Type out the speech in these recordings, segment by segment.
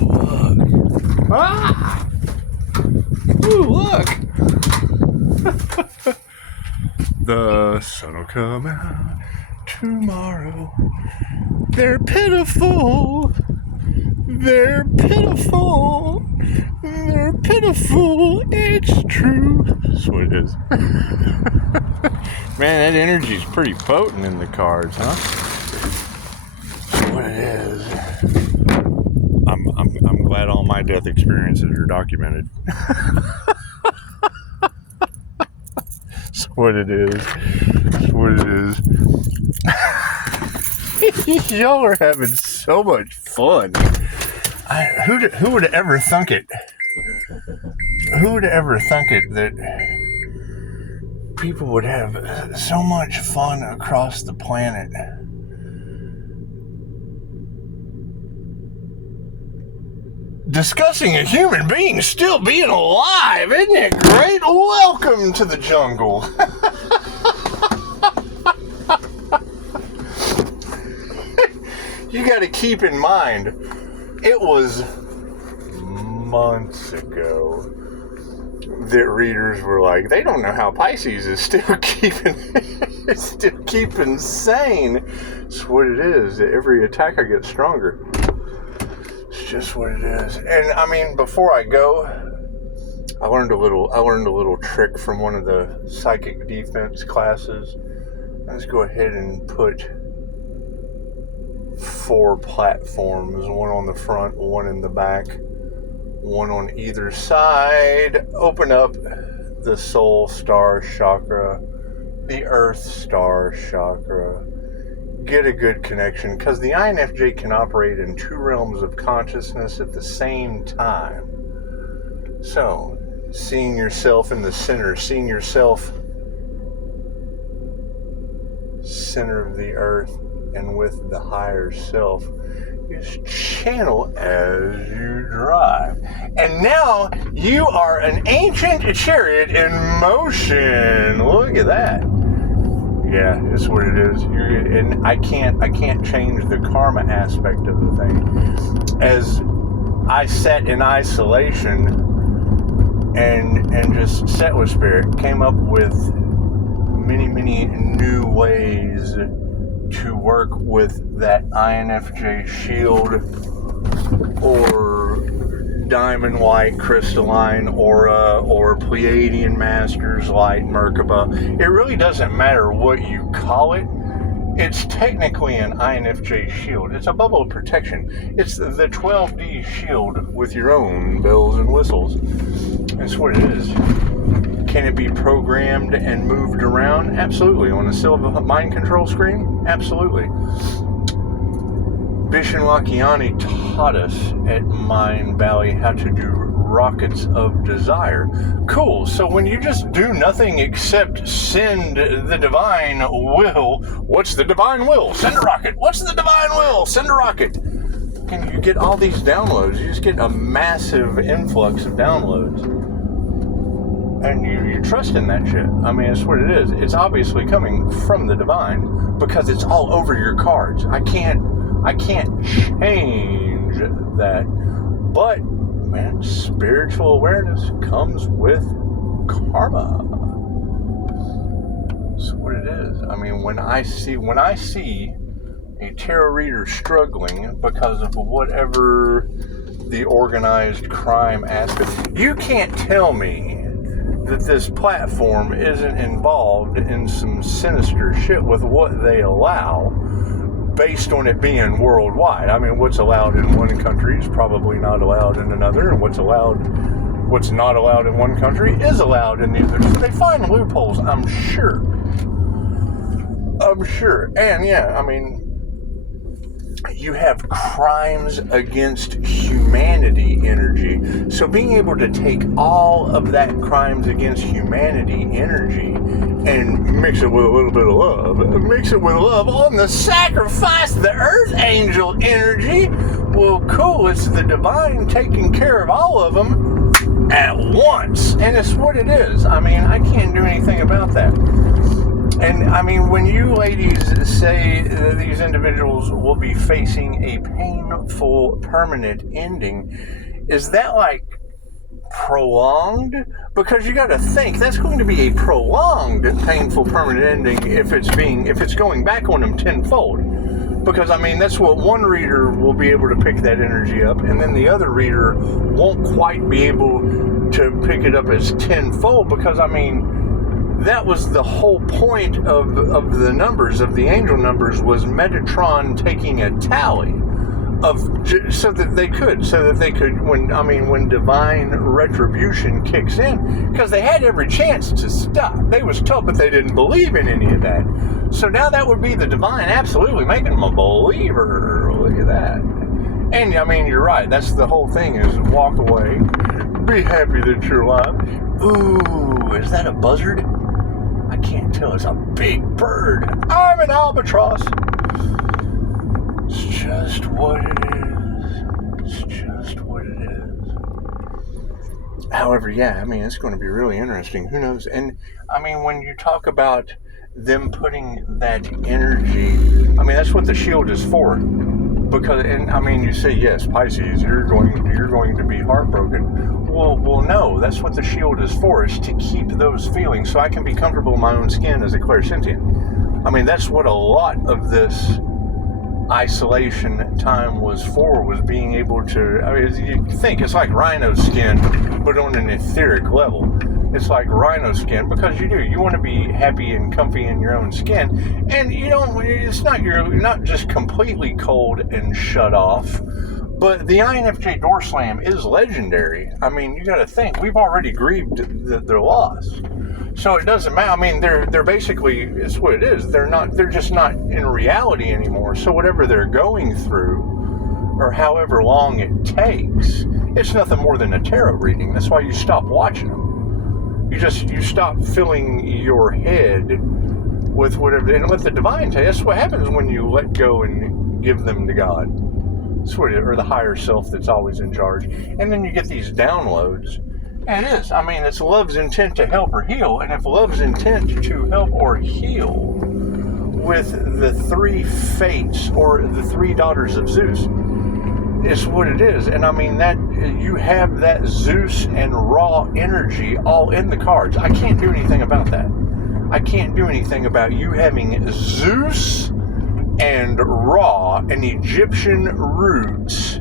look. Ah! Ooh, look. The sun will come out tomorrow. They're pitiful. They're pitiful. They're pitiful. It's true. That's what it is. Man, that energy's pretty potent in the cards, huh? That's what it is. I'm glad all my death experiences are documented. That's what it is. That's what it is. Y'all are having so much fun. Who would have ever thunk it? Who would have ever thunk it that people would have so much fun across the planet? Discussing a human being still being alive. Isn't it great? Welcome to the jungle. You got to keep in mind, it was months ago that readers were like, they don't know how Pisces is still keeping sane. It's what it is. Every attack I get stronger. It's just what it is. And I mean, before I go, I learned a little trick from one of the psychic defense classes. Let's go ahead and put 4 platforms, one on the front, one in the back, one on either side. Open up the soul star chakra, the earth star chakra. Get a good connection, because the INFJ can operate in 2 realms of consciousness at the same time. So, seeing yourself in the center, seeing yourself center of the earth and with the higher self, is channel as you drive. And now you are an ancient chariot in motion. Look at that. Yeah, that's what it is. And I can't change the karma aspect of the thing. As I sat in isolation and just sat with spirit, came up with many new ways to work with that INFJ shield or diamond white crystalline aura or Pleiadian Masters light Merkaba. It really doesn't matter what you call it. It's technically an INFJ shield. It's a bubble of protection. It's the 12D shield with your own bells and whistles. That's what it is. Can it be programmed and moved around? Absolutely. On a silver mind control screen? Absolutely. Vishnulakiani taught us at Mind Valley how to do rockets of desire. Cool. So when you just do nothing except send the divine will, what's the divine will? Send a rocket. What's the divine will? Send a rocket. And you get all these downloads. You just get a massive influx of downloads. And you trust in that shit. I mean, it's what it is. It's obviously coming from the divine because it's all over your cards. I can't change that. But, man, spiritual awareness comes with karma. That's what it is. I mean, when I see a tarot reader struggling because of whatever the organized crime aspect, you can't tell me that this platform isn't involved in some sinister shit with what they allow based on it being worldwide. I mean, what's allowed in one country is probably not allowed in another, and what's not allowed in one country is allowed in the other. So they find loopholes, I'm sure. And yeah, I mean, you have crimes against humanity energy. So being able to take all of that crimes against humanity energy and mix it with a little bit of love, on the sacrifice, the earth angel energy, well, cool, it's the divine taking care of all of them at once. And it's what it is. I mean, I can't do anything about that. And I mean, when you ladies say that these individuals will be facing a painful, permanent ending, is that like prolonged? Because you got to think that's going to be a prolonged, painful, permanent ending if it's going back on them tenfold. Because I mean, that's what one reader will be able to pick that energy up, and then the other reader won't quite be able to pick it up as tenfold. Because I mean, that was the whole point of the numbers, of the angel numbers, was Metatron taking a tally so that they could when divine retribution kicks in, because they had every chance to stop. They was told, but they didn't believe in any of that. So now that would be the divine absolutely making them a believer. Look at that. And I mean, you're right. That's the whole thing, is walk away, be happy that you're alive. Ooh, is that a buzzard? I can't tell. It's a big bird. I'm an albatross. It's just what it is. It's just what it is. However, yeah, I mean, it's going to be really interesting. Who knows? And I mean, when you talk about them putting that energy, I mean, that's what the shield is for. Because, and I mean, you say, yes, Pisces, you're going to be heartbroken. Well, no, that's what the shield is for, is to keep those feelings so I can be comfortable in my own skin as a clairsentient. I mean, that's what a lot of this isolation time was for, was being able to, I mean, you think it's like rhino skin, but on an etheric level. It's like rhino skin, because you want to be happy and comfy in your own skin, and you're not just completely cold and shut off. But the INFJ door slam is legendary. I mean, you got to think, we've already grieved their loss, so it doesn't matter. I mean, they're basically, it's what it is. They're just not in reality anymore. So whatever they're going through, or however long it takes, it's nothing more than a tarot reading. That's why you stop watching them. You stop filling your head with whatever, and let the divine tell you. That's what happens when you let go and give them to God. That's what or the higher self that's always in charge. And then you get these downloads. And it is. I mean, it's love's intent to help or heal. And if love's intent to help or heal with the three fates, or the three daughters of Zeus, is what it is. And I mean, that you have that Zeus and raw energy all in the cards. I can't do anything about that. I can't do anything about you having Zeus and Ra and Egyptian roots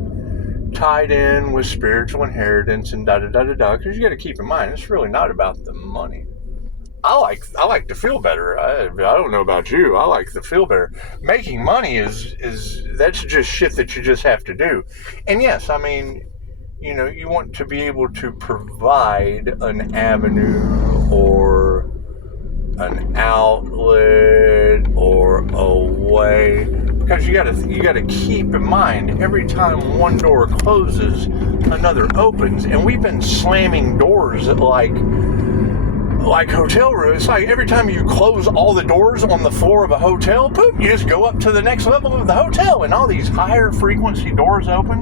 tied in with spiritual inheritance and da-da-da-da-da, because you got to keep in mind, it's really not about the money. I like to feel better. I don't know about you. I like to feel better. Making money is that's just shit that you just have to do. And yes, I mean, you want to be able to provide an avenue or an outlet or a way, because you gotta keep in mind, every time one door closes, another opens. And we've been slamming doors like hotel rooms. It's like every time you close all the doors on the floor of a hotel, boom, you just go up to the next level of the hotel, and all these higher frequency doors open.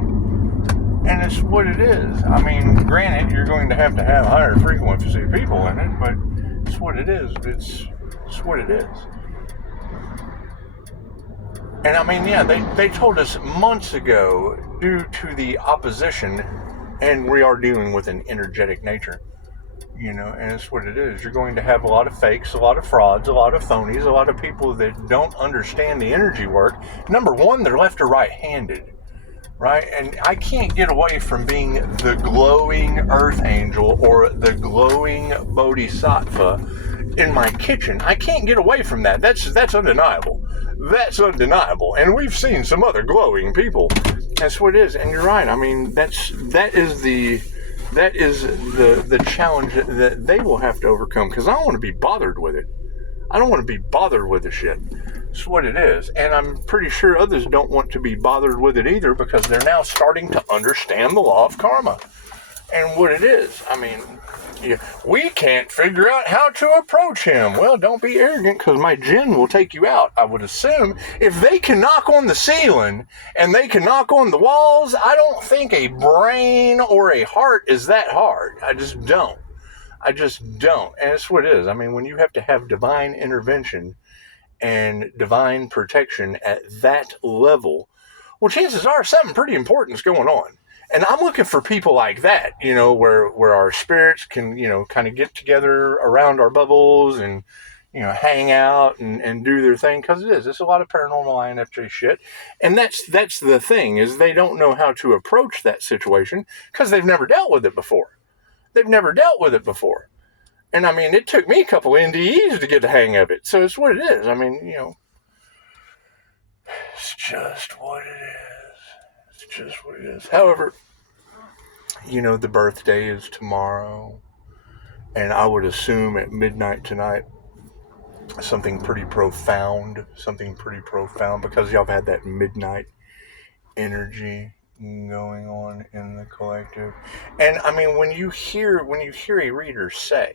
And it's what it is. I mean, granted, you're going to have higher frequency people in it, but it's what it is. It's what it is. And I mean, yeah, they told us months ago, due to the opposition, and we are dealing with an energetic nature, and it's what it is. You're going to have a lot of fakes, a lot of frauds, a lot of phonies, a lot of people that don't understand the energy work. Number one, they're left or right-handed, right? And I can't get away from being the glowing earth angel or the glowing bodhisattva in my kitchen. I can't get away from that. That's undeniable. That's undeniable. And we've seen some other glowing people. That's what it is. And you're right. I mean, that is the challenge that they will have to overcome, because I don't want to be bothered with it. I don't want to be bothered with the shit. It's what it is. And I'm pretty sure others don't want to be bothered with it either, because they're now starting to understand the law of karma and what it is. I mean, we can't figure out how to approach him. Well, don't be arrogant, because my jinn will take you out. I would assume if they can knock on the ceiling and they can knock on the walls, I don't think a brain or a heart is that hard. I just don't. I just don't. And it's what it is. I mean, when you have to have divine intervention and divine protection at that level, well, chances are something pretty important is going on. And I'm looking for people like that, where our spirits can, kind of get together around our bubbles and, hang out and do their thing. Because it's a lot of paranormal INFJ shit. And that's the thing, is they don't know how to approach that situation because they've never dealt with it before. And I mean, it took me a couple NDEs to get the hang of it. So it's what it is. I mean, it's just what it is. However, the birthday is tomorrow. And I would assume at midnight tonight, something pretty profound, because y'all have had that midnight energy going on in the collective. And I mean, when you hear a reader say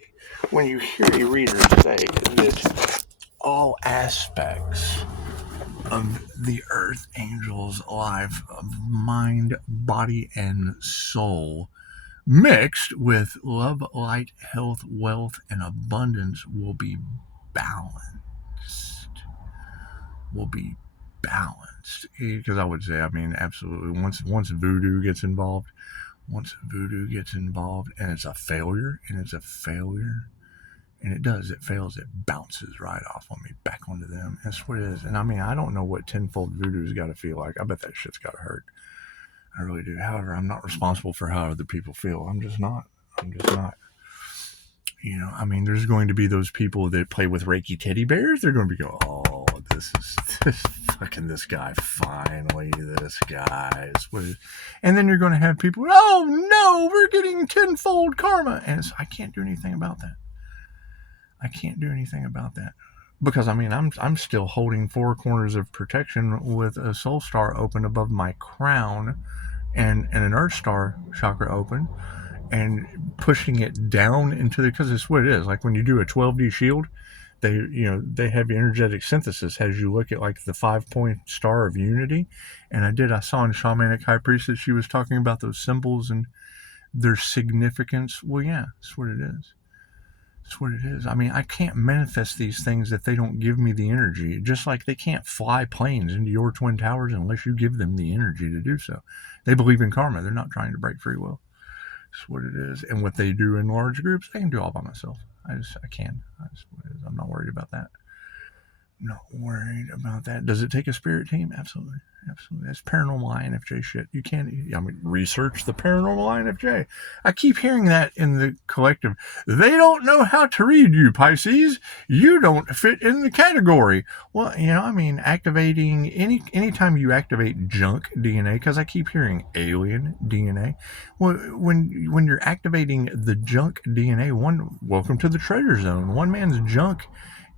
that all aspects of the Earth Angel's life of mind, body, and soul, mixed with love, light, health, wealth, and abundance, will be balanced. Because I would say, I mean, absolutely, once voodoo gets involved, and it's a failure, and it fails, it bounces right off on me, back onto them. That's what it is. And I mean, I don't know what tenfold voodoo's got to feel like. I bet that shit's got to hurt. I really do. However, I'm not responsible for how other people feel. I'm just not. I mean, there's going to be those people that play with Reiki teddy bears. They're going to be going, oh, this guy, finally, this guy. And then you're going to have people, oh, no, we're getting tenfold karma. And I can't do anything about that. Because, I mean, I'm still holding 4 corners of protection with a soul star open above my crown and an earth star chakra open, and pushing it down into because it's what it is. Like when you do a 12D shield, they have energetic synthesis as you look at like the 5-point star of unity. And I saw in Shamanic High Priest that she was talking about those symbols and their significance. Well, yeah, that's what it is. I mean, I can't manifest these things if they don't give me the energy. Just like they can't fly planes into your Twin Towers unless you give them the energy to do so. They believe in karma. They're not trying to break free will. That's what it is. And what they do in large groups, I can do all by myself. I can. That's what it is. I'm not worried about that. Does it take a spirit team? Absolutely. That's paranormal INFJ shit. You can't, research the paranormal INFJ. I keep hearing that in the collective. They don't know how to read you, Pisces. You don't fit in the category. Well, activating anytime you activate junk DNA, because I keep hearing alien DNA. Well, when you're activating the junk DNA, welcome to the treasure zone. One man's junk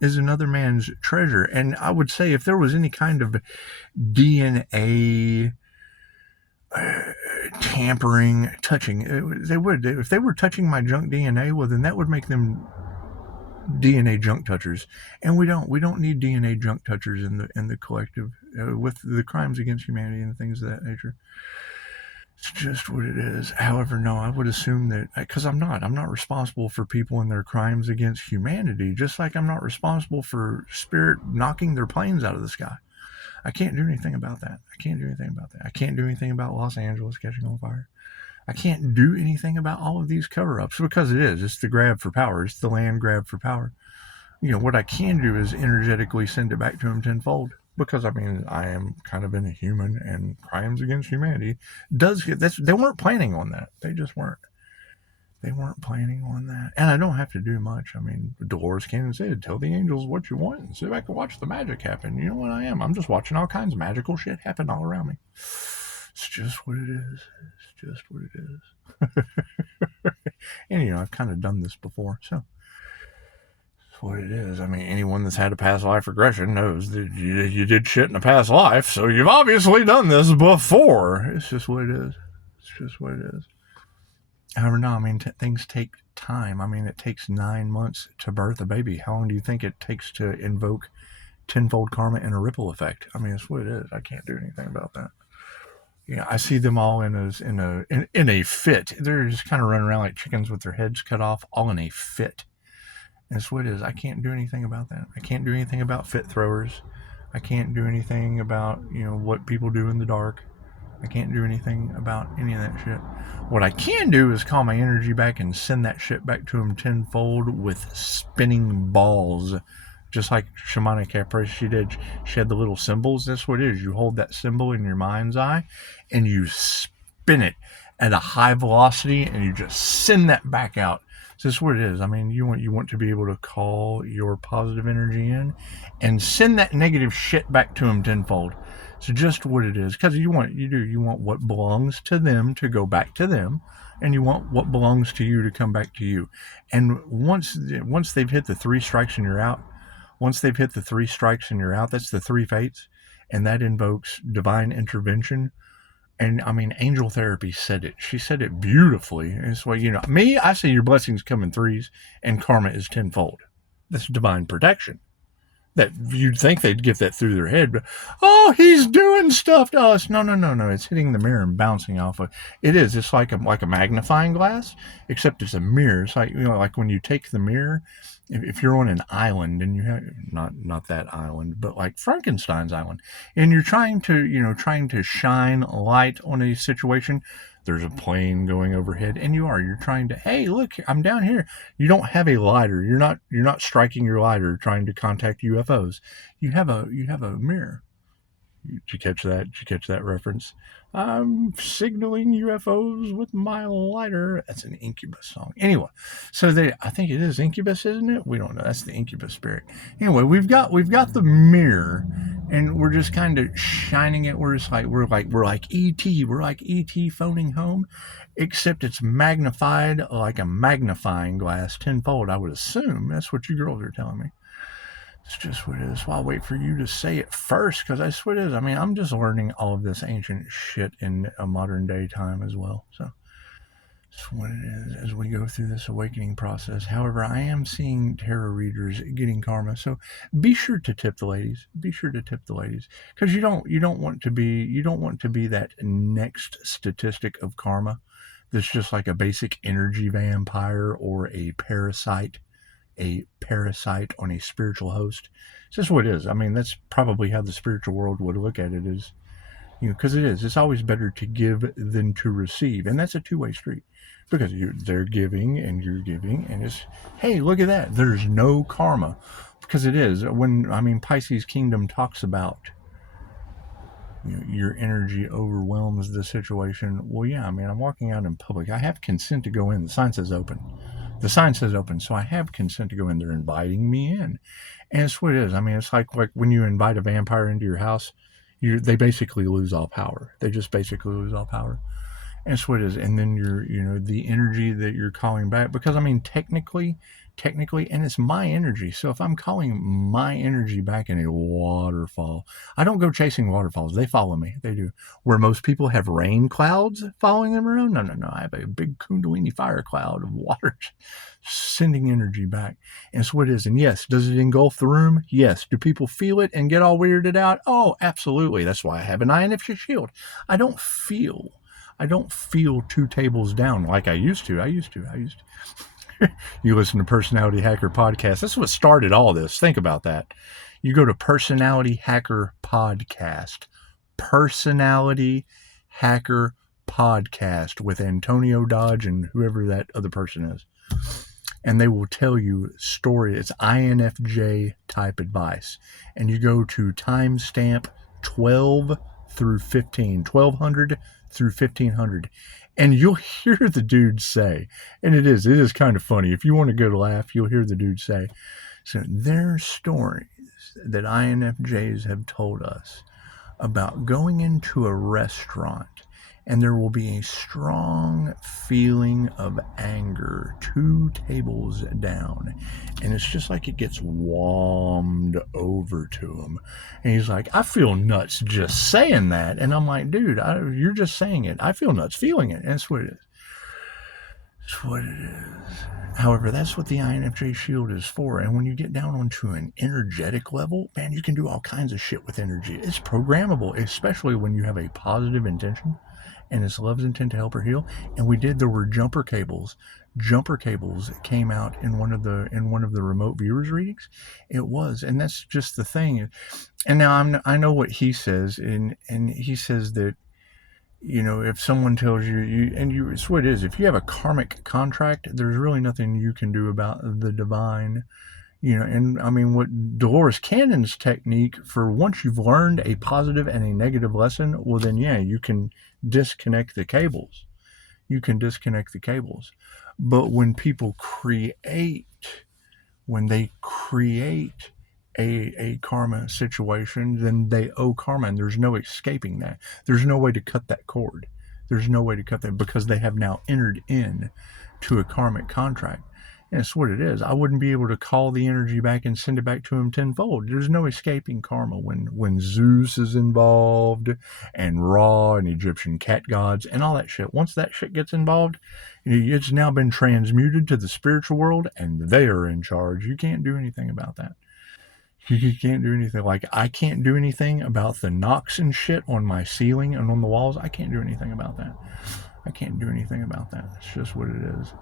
is another man's treasure. And I would say if there was any kind of DNA tampering, touching, they would. If they were touching my junk DNA, well, then that would make them DNA junk touchers. And we don't need DNA junk touchers in the collective with the crimes against humanity and things of that nature. It's just what it is. However, no, I would assume that, because I'm not responsible for people and their crimes against humanity, just like I'm not responsible for spirit knocking their planes out of the sky. I can't do anything about that. I can't do anything about Los Angeles catching on fire. I can't do anything about all of these cover-ups because it's the grab for power. It's the land grab for power. What I can do is energetically send it back to them tenfold. Because, I am kind of a human, and crimes against humanity they weren't planning on that. They just weren't. They weren't planning on that. And I don't have to do much. Dolores Cannon said, tell the angels what you want and sit back and watch the magic happen. You know what I am? I'm just watching all kinds of magical shit happen all around me. It's just what it is. And, I've kind of done this before, so. What it is. Anyone that's had a past life regression knows that you did shit in a past life, so you've obviously done this before. It's just what it is. However, no, things take time. It takes 9 months to birth a baby. How long do you think it takes to invoke tenfold karma and a ripple effect? It's what it is. I can't do anything about that. I see them all in a fit. They're just kind of running around like chickens with their heads cut off, all in a fit. And that's what it is. I can't do anything about that. I can't do anything about fit throwers. I can't do anything about, what people do in the dark. I can't do anything about any of that shit. What I can do is call my energy back and send that shit back to them tenfold with spinning balls. Just like Shamanic Empress, she did. She had the little symbols. That's what it is. You hold that symbol in your mind's eye and you spin it at a high velocity and you just send that back out. So that's what it is. I mean, you want to be able to call your positive energy in and send that negative shit back to them tenfold. So just what it is, because you want what belongs to them to go back to them, and you want what belongs to you to come back to you. And once they've hit the 3 strikes and you're out, that's the 3 fates, and that invokes divine intervention. And I mean, angel therapy said it. She said it beautifully. And it's why, me, I say your blessings come in 3s and karma is tenfold. That's divine protection. That you'd think they'd get that through their head, but he's doing stuff to us. No. It's hitting the mirror and bouncing off of it. Is. It's like a magnifying glass, except it's a mirror. It's like, like when you take the mirror, if you're on an island and you have not that island, but like Frankenstein's island, and you're trying to shine light on a situation. There's a plane going overhead, and you're trying to, hey, look, I'm down here. You don't have a lighter. You're not striking your lighter trying to contact UFOs. You have a mirror. Did you catch that? Did you catch that reference? I'm signaling UFOs with my lighter. That's an Incubus song. Anyway, so I think it is Incubus, isn't it? We don't know. That's the Incubus spirit. Anyway, we've got the mirror, and we're just kind of shining it. We're like E.T. We're like E.T. phoning home, except it's magnified like a magnifying glass tenfold. I would assume that's what you girls are telling me. It's just what it is. So I'll wait for you to say it first, because that's what it is. I mean, I'm just learning all of this ancient shit in a modern day time as well. So that's what it is as we go through this awakening process. However, I am seeing tarot readers getting karma. So be sure to tip the ladies. Be sure to tip the ladies, because you don't want to be that next statistic of karma that's just like a basic energy vampire or a parasite on a spiritual host. It's just what it is. I mean, that's probably how the spiritual world would look at it, is, because it's always better to give than to receive. And that's a two-way street, because they're giving and you're giving, and it's, hey, look at that. There's no karma, because it is. Pisces Kingdom talks about, your energy overwhelms the situation. Well, yeah, I'm walking out in public. I have consent to go in. The sign says open. So I have consent to go in. They're inviting me in. And it's what it is. It's like when you invite a vampire into your house, they basically lose all power. They just basically lose all power. And it's what it is. And then the energy that you're calling back, because technically, and it's my energy. So if I'm calling my energy back in a waterfall, I don't go chasing waterfalls. They follow me. They do. Where most people have rain clouds following them around. No. I have a big Kundalini fire cloud of water sending energy back. And it's what it is. And yes, does it engulf the room? Yes. Do people feel it and get all weirded out? Oh, absolutely. That's why I have an INFJ shield. I don't feel 2 tables down like I used to. You listen to Personality Hacker Podcast. That's what started all this. Think about that. You go to Personality Hacker Podcast. Personality Hacker Podcast with Antonio Dodge and whoever that other person is. And they will tell you story. It's INFJ type advice. And you go to timestamp 12 through 15, 1200 through 1500. And you'll hear the dude say, and it is kind of funny. If you want a good laugh, you'll hear the dude say, so there are stories that INFJs have told us about going into a restaurant, and there will be a strong feeling of anger 2 tables down. And it's just like it gets warmed over to him. And he's like, I feel nuts just saying that. And I'm like, dude, you're just saying it. I feel nuts feeling it. And that's what it is. It's what it is. However, that's what the INFJ shield is for. And when you get down onto an energetic level, man, you can do all kinds of shit with energy. It's programmable, especially when you have a positive intention. and it's love's intent to help her heal. And there were jumper cables. Jumper cables came out in one of the remote viewers readings. It was, and that's just the thing. And now I know what he says, and he says that, if someone tells it's what it is. If you have a karmic contract, there's really nothing you can do about the divine. And I mean, what Dolores Cannon's technique for once you've learned a positive and a negative lesson, well then, yeah, you can disconnect the cables. You can disconnect the cables. But when people when they create a karma situation, then they owe karma, and there's no escaping that. There's no way to cut that cord. There's no way to cut that, because they have now entered in to a karmic contract. And it's what it is. I wouldn't be able to call the energy back and send it back to him tenfold. There's no escaping karma when Zeus is involved, and Ra and Egyptian cat gods and all that shit. Once that shit gets involved, it's now been transmuted to the spiritual world, and they are in charge. You can't do anything about that. You can't do anything. Like, I can't do anything about the knocks and shit on my ceiling and on the walls. I can't do anything about that. I can't do anything about that. It's just what it is.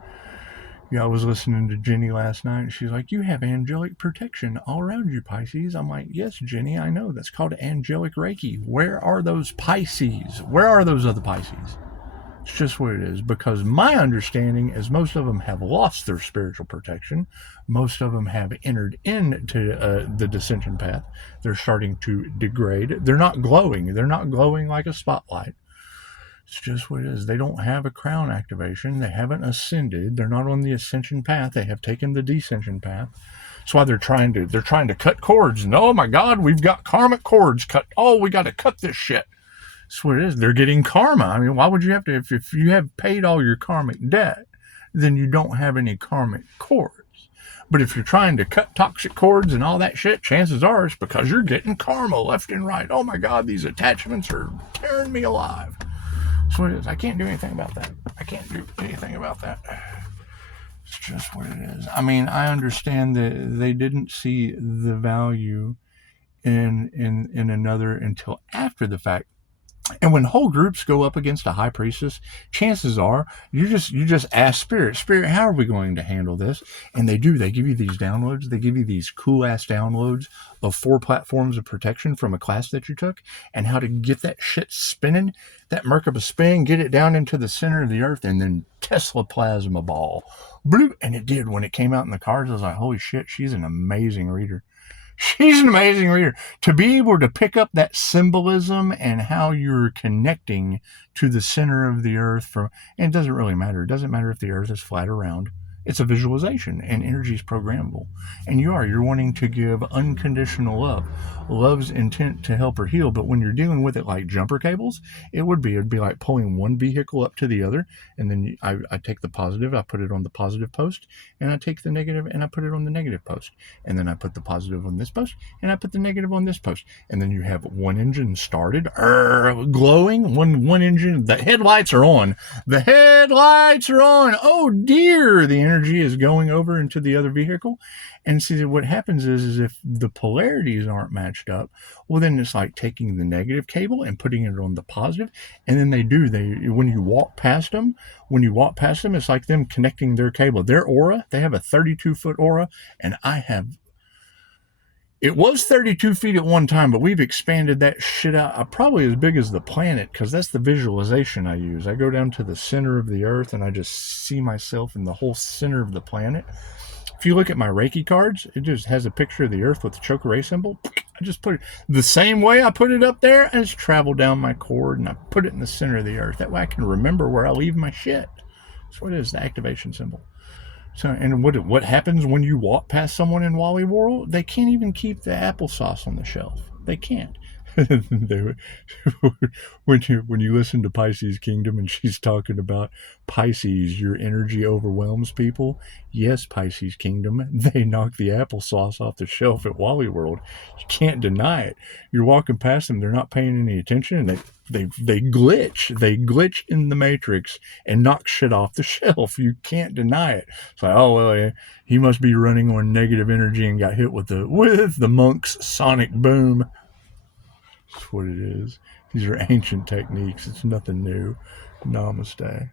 Yeah, I was listening to Jenny last night, and she's like, you have angelic protection all around you, Pisces. I'm like, yes, Jenny, I know. That's called angelic Reiki. Where are those Pisces? Where are those other Pisces? It's just what it is. Because my understanding is most of them have lost their spiritual protection. Most of them have entered into the descension path. They're starting to degrade. They're not glowing. They're not glowing like a spotlight. It's just what it is. They don't have a crown activation. They haven't ascended. They're not on the ascension path. They have taken the descension path. That's why they're trying to cut cords. And oh my God, we've got karmic cords cut. Oh, we got to cut this shit. That's what it is. They're getting karma. I mean, why would you have to? If you have paid all your karmic debt, then you don't have any karmic cords. But if you're trying to cut toxic cords and all that shit, chances are it's because you're getting karma left and right. Oh my God, these attachments are tearing me alive. That's what it is. I can't do anything about that. I can't do anything about that. It's just what it is. I mean, I understand that they didn't see the value in another until after the fact. And when whole groups go up against a high priestess, chances are you just ask Spirit, how are we going to handle this? And they do. They give you these downloads. They give you these cool ass downloads of 4 platforms of protection from a class that you took, and how to get that shit spinning, that Merkaba spin, get it down into the center of the earth, and then Tesla plasma ball. Bloop. And it did. When it came out in the cards, I was like, holy shit, she's an amazing reader. She's an amazing reader. To be able to pick up that symbolism and how you're connecting to the center of the earth and it doesn't really matter. It doesn't matter if the earth is flat or round. It's a visualization, and energy is programmable. And you're wanting to give unconditional love. Love's intent to help her heal. But when you're dealing with it like jumper cables, it'd be like pulling one vehicle up to the other. And then I take the positive, I put it on the positive post, and I take the negative and I put it on the negative post. And then I put the positive on this post, and I put the negative on this post. And then you have one engine started, glowing, one engine, the headlights are on. The headlights are on. Oh dear, the energy is going over into the other vehicle. And see, what happens is if the polarities aren't matched up, well, then it's like taking the negative cable and putting it on the positive. And then when you walk past them, it's like them connecting their cable, their aura. They have a 32-foot aura, and it was 32 feet at one time, but we've expanded that shit out probably as big as the planet, because that's the visualization I use. I go down to the center of the earth, and I just see myself in the whole center of the planet. If you look at my Reiki cards, it just has a picture of the earth with the Chokeray symbol. I just put it the same way I put it up there, and it's traveled down my cord, and I put it in the center of the earth. That way I can remember where I leave my shit. That's what it is, the activation symbol. So, and what happens when you walk past someone in Wally World? They can't even keep the applesauce on the shelf. They can't. When you listen to Pisces Kingdom and she's talking about Pisces, your energy overwhelms people. Yes, Pisces Kingdom, they knock the applesauce off the shelf at Wally World. You can't deny it. You're walking past them, they're not paying any attention, and they glitch in the matrix and knock shit off the shelf. You can't deny it. It's like, oh well, yeah, he must be running on negative energy and got hit with the monk's sonic boom. That's what it is. These are ancient techniques. It's nothing new. Namaste.